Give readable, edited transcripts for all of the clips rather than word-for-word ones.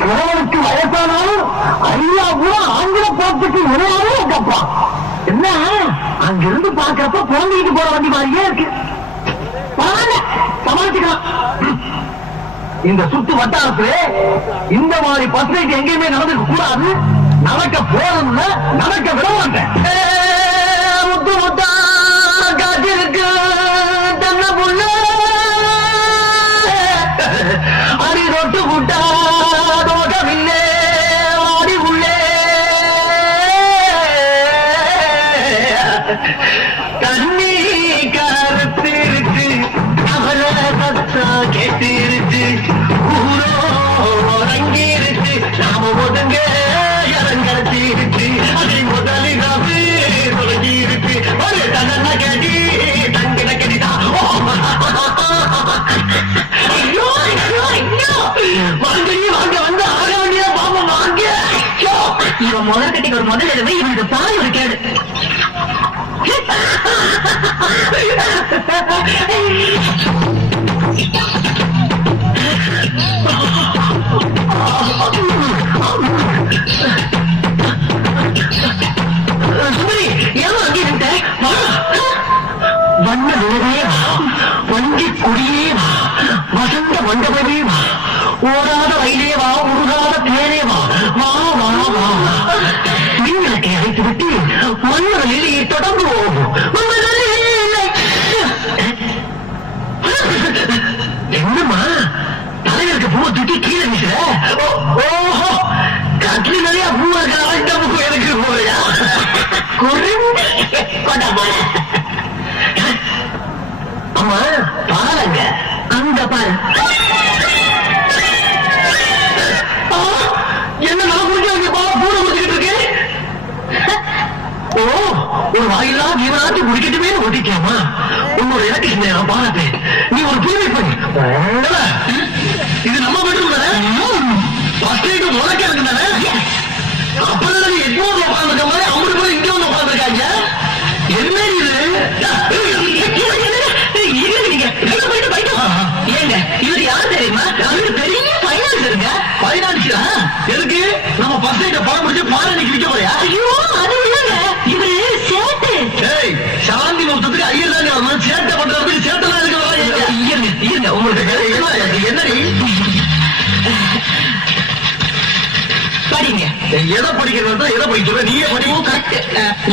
கிழவனுக்கு வயசானாலும் ஐயா கூட ஆங்கில பாட்டுக்கு உரையாவே இருக்கப்பா. என்ன அங்கிருந்து பாக்குறப்ப போங்கிட்டு போற வண்டி மாதிரியே இருக்கு. சமாளிச்சுக்கலாம். இந்த சுத்து வட்டாரத்துல இந்த மாதிரி பர்சன்டேஜ் எங்கேயுமே நடந்துக்க கூடாது. நடக்க போறதுல நடக்க விட மாட்டேன். முத்து முத்தா காத்திருக்கு தன்ன புள்ள அடி தொட்டு புட்டா தோட்டமில்லே வாடி உள்ளே தண்ணி கருத்திருக்கு அவர சத்தம் கேட்டிருக்கு ஊரோ இறங்கிருச்சு நாம ஒதுங்க இறங்கடிச்சிருச்சு அதை முதலிடாது தொடங்கி இருக்கு ஒரு தன்ன கேட்டி தங்கிட கேட்டா ஐயோ ஐயோ ஐயோ வாங்கி வாங்க வந்து ஆக வேண்டிய பாப்பம் வாங்க. இவன் முதல் கட்டிக்கு ஒரு முதல் இடவை இவனுக்கு பாய் ஒரு கேடு. சுமரி ஏன் அங்கே இருந்த வண்ண நிலவே வா, வங்கி குடியே வா, வசந்த மண்டபமே வா, ஓடாத ரயிலே வா, உருகாத தேனே வா, வா வா வா. மின்விளக்கை அழைத்து விட்டு மன்னர் நிலையை தொடங்குவோம். என்னம்மா தலைவருக்கு பூவை தூக்கி கீழே வீசுற? ஓஹோ கட்லி நிறைய பூ இருக்க எனக்கு போறியா? அம்மா பாருங்க அந்த பாரு. என்ன நான் குடிக்க பூனை குடிச்சுக்கிட்டு இருக்கு. ஓ ஒரு வாயிலா ஜீவனாத்தி குடிக்கட்டுமே ஓட்டிக்கலாமா? உன்னோட எனக்கு நான் பாராட்டேன். நீ ஒரு புதுமை பண்ணி இது நம்ம பெட்ரூம் தானே? உனக்கு இருக்கு தானே? அப்பதான் நீ 800 உட்காந்துருக்க மாதிரி 50 பேர் இங்க வந்து உட்காந்துருக்காங்க. என்ன ஏங்க இவர் யாரு தெரியுமா? அவருக்கு பெரிய பைனான்ஸ் இருங்க. பைனான்ஸா எதுக்கு? நம்ம பசங்க பணம் முடிச்சு பாரணிக்கு விற்க போறியா? ஐயோ அது இல்லங்க இவரு சேட்டு. ஏய் சாந்தி மொத்தத்துக்கு ஐயர் தாங்க வரணும். சேட்டை பண்றதுக்கு சேட்டெல்லாம் இருக்கு. இருங்க உங்களுக்கு என்னடி படிங்க. எதை படிக்கிறது? எதை படிக்கிற? நீயே படிவும் correct.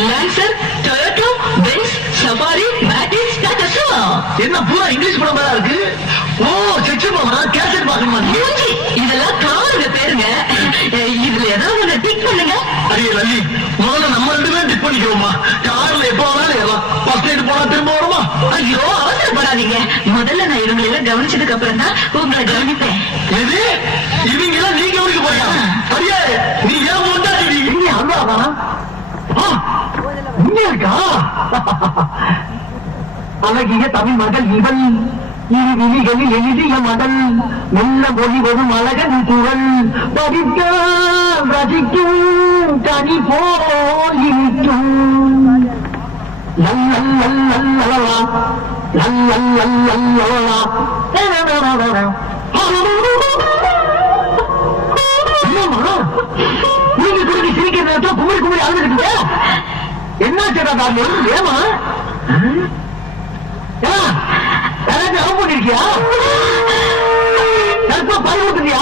Lancer, Toyota, Benz, Safari, Matiz, Tata Sumo. என்ன பூரா இங்கிலீஷ் படம் மேல இருக்கு? ஓ செச்சு போனா கேசட் பாக்கணுமா? இதெல்லாம் காருங்க பேருங்க. இதுல ஏதாவது ஒண்ணு டிக் பண்ணுங்க. அரிய லல்லி முதல்ல நம்ம 2 பேரும் டிக் பண்ணிக்கிறோமா? கார்ல எப்ப வேணாலும் ஏறலாம். ஃபர்ஸ்ட் எய்ட் போனா திரும்ப வருமா? ஐயோ அவசரப்படாதீங்க. முதல்ல நான் இவங்களை எல்லாம் கவனிச்சதுக்கு அப்புறம் தான் உங்களை கவனிப்பேன். எது இவங்க எல்லாம் நீங்க கவனிக்க போறியா? சரியா நீ ஏன் முன்னாடி இங்க அம்மாவா இங்க இருக்கா? அழகிய தமிழ் மகள் இவள் இரு விழிகளில் எழுதிய மடல் மெல்ல மொழி வரும் அழகன் குரல் படிக்க ரசிக்கும் கனி போல் இருக்கும். நல்ல நல்ல நீங்க குறுக்கி சிரிக்கிற நேரத்தில் குமரி குமரி அழுதுகிட்டு என்ன சேட்டா? ஏமா யாராச்சும் லவ் பண்ணிருக்கியா? கருப்பா பறி விட்டுறியா?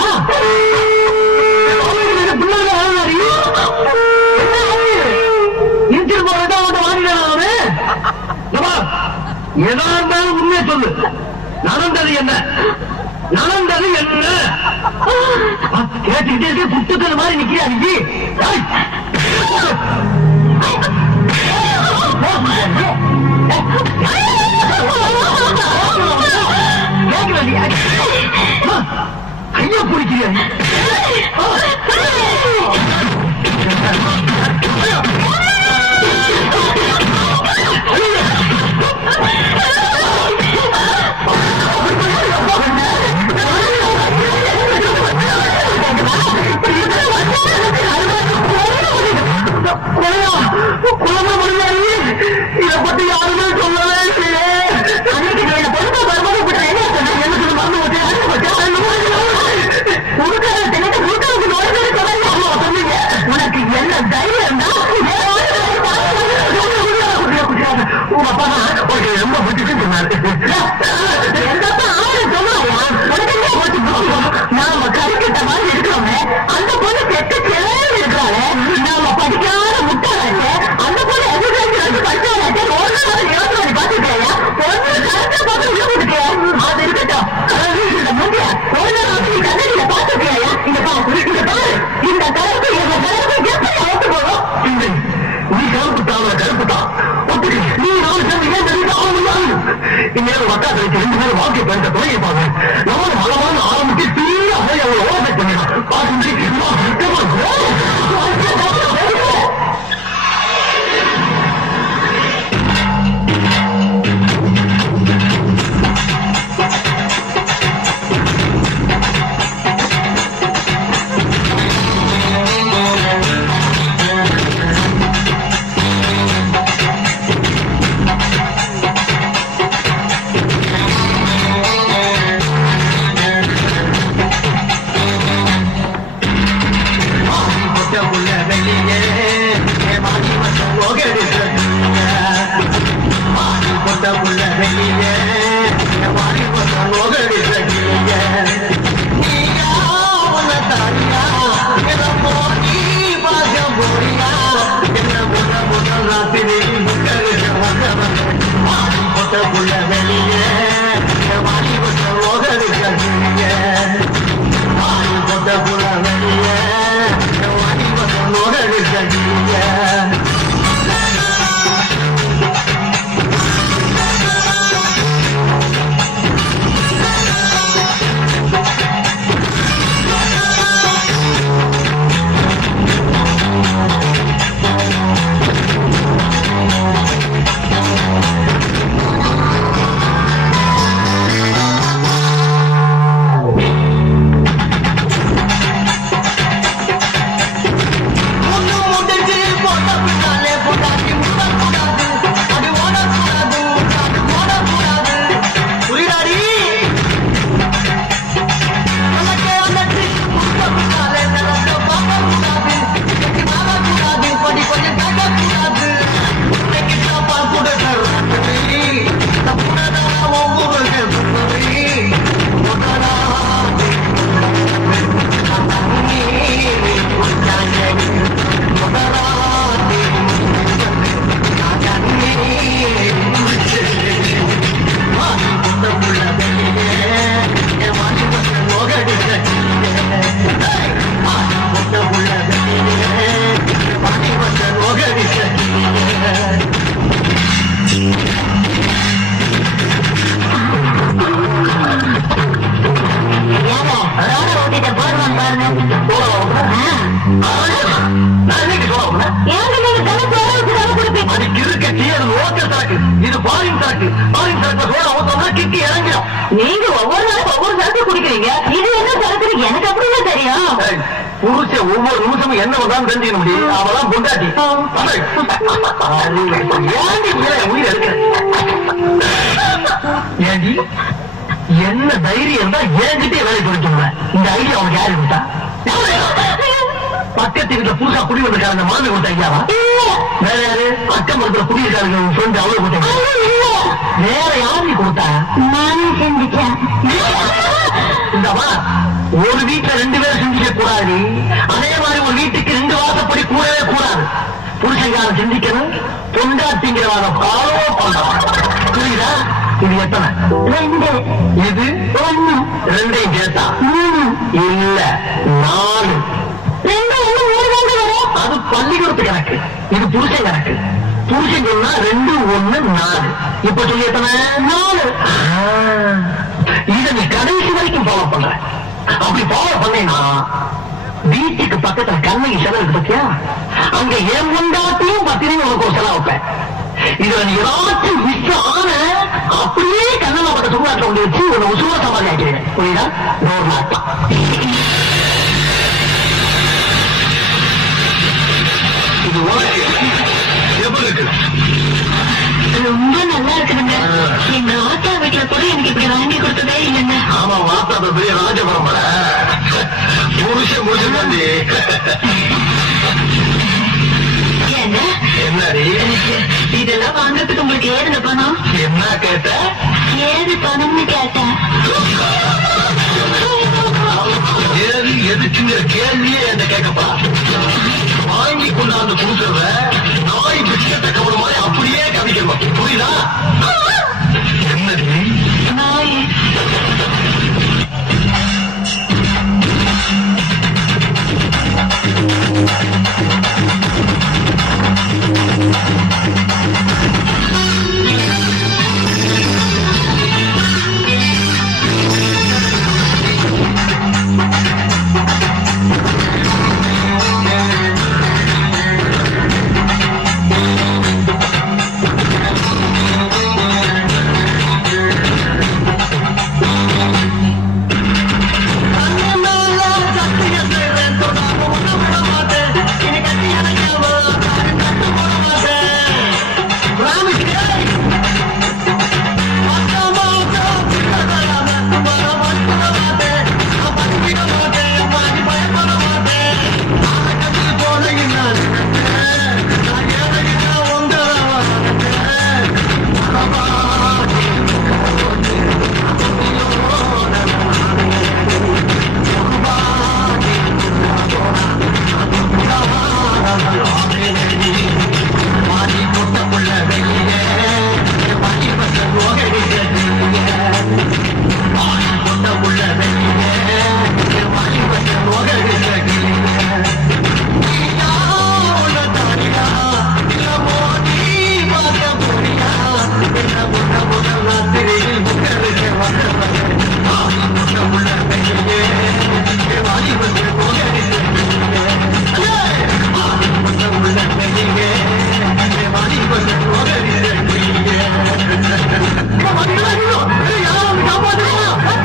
இன்சில் போறதா அவன் வாங்கினா அவனு எதா இருந்தாலும் உண்மையை சொல்லு. நடந்தது என்ன? நடந்தது என்ன? கேட்டுக்கிட்டே இருக்க புத்துக்கள் மாதிரி நிக்கிறியா நீ? கைய பிடிக்கிறியா? இதை பத்தி யாருமே சொல்லவே இல்லையே. மக்கா கழிச்சு 2 பேரும் வாழ்க்கை பயணத்தை தொடங்கிப்பாங்க. நம்ம மலமான ஆரம்பிச்சு பெரிய அதை அவங்க ஓவர்டேக் பண்ணிடலாம். பார்த்து நீங்க ஒவ்வொரு நாளும் ஒவ்வொரு சரக்கு குடிக்கிறீங்க. இது என்ன சரக்குன்னு எனக்கு அப்படியே தெரியும். புருஷன் ஒவ்வொரு நிமிஷமும் என்ன வந்தாலும் தெரிஞ்சுக்க முடியும். அவெல்லாம் பொண்டாட்டி உயிர் எடுக்க ஏண்டி என்ன தைரியம் தான் என்கிட்டே வேலை கொடுத்துருவேன். இந்த ஐடியா அவனுக்கு யாரு கொடுத்தா? பக்கத்து வீட்டுல புதுசா குடி வந்திருக்காங்க மாமி கொடுத்த ஐயாவா? வேற யாரு? அக்கம் இருக்கிற குடியிருக்காங்க ஃப்ரெண்ட் அவ்வளவு கொடுத்தாங்க. வேற யாரு கொடுத்தா? நானே செஞ்சுட்டேன். இந்தவா ஒரு வீட்டுல 2 பேரும் சிந்திக்க கூடாது. அதே மாதிரி ஒரு வீட்டுக்கு 2 வாசப்படி கூடவே கூடாது. புருஷங்காரன் சிந்திக்கணும், பொண்டாட்டிங்கிறவாத ஃபாலோ பண்ணலாம். புரியுதா? இது எத்தனை? 2. இது 1. 2ஐயும் கேட்டா 3. இல்ல 4. 2 1 3 வரும். அது பள்ளிக்கூடத்து கணக்கு. இது புருஷன் கணக்கு. புருஷன் சொன்னா 2 1 4. இப்ப சொல்லி எத்தனை? 4. இத நீ கடைசி வரைக்கும் ஃபாலோ பண்ற. அப்படி ஃபாலோ பண்ணேன்னா வீட்டுக்கு பக்கத்துல கண்ணகி செலவு இருக்கு பத்தியா? அங்க என் முண்டாட்டியும் 10 உனக்கு ஒரு செலவு வைப்பேன். இதுல நீ ஏதாச்சும் மிஸ் ஆன அப்படியே கண்ணமா பட்ட சுடுகாட்டில் கொண்டு வச்சு உன்னை உசுவ சமாதி ஆக்கிறேன். புரியுதா? டோர் நாட்டா இது எப்படி இருக்கு? ரொம்ப நல்லா இருக்குதுங்க. எங்க ஆத்தா வீட்டுல கூட எனக்கு இப்படி வாங்கி கொடுத்ததே இல்லைங்க. ஆமா, வாத்தா பெரிய ராஜ பரம்பரை. புருஷன் தம்பி. என்ன என்னடி இதெல்லாம் வாங்கறதுக்கு உங்களுக்கு ஏதுல பணம்? என்ன கேட்ட? ஏது பணம்னு கேட்டேன். ஏது எதுக்குங்கிற கேள்வியே என்ன கேட்கப்பா. வாங்கி கொண்டாந்து கொடுக்கறத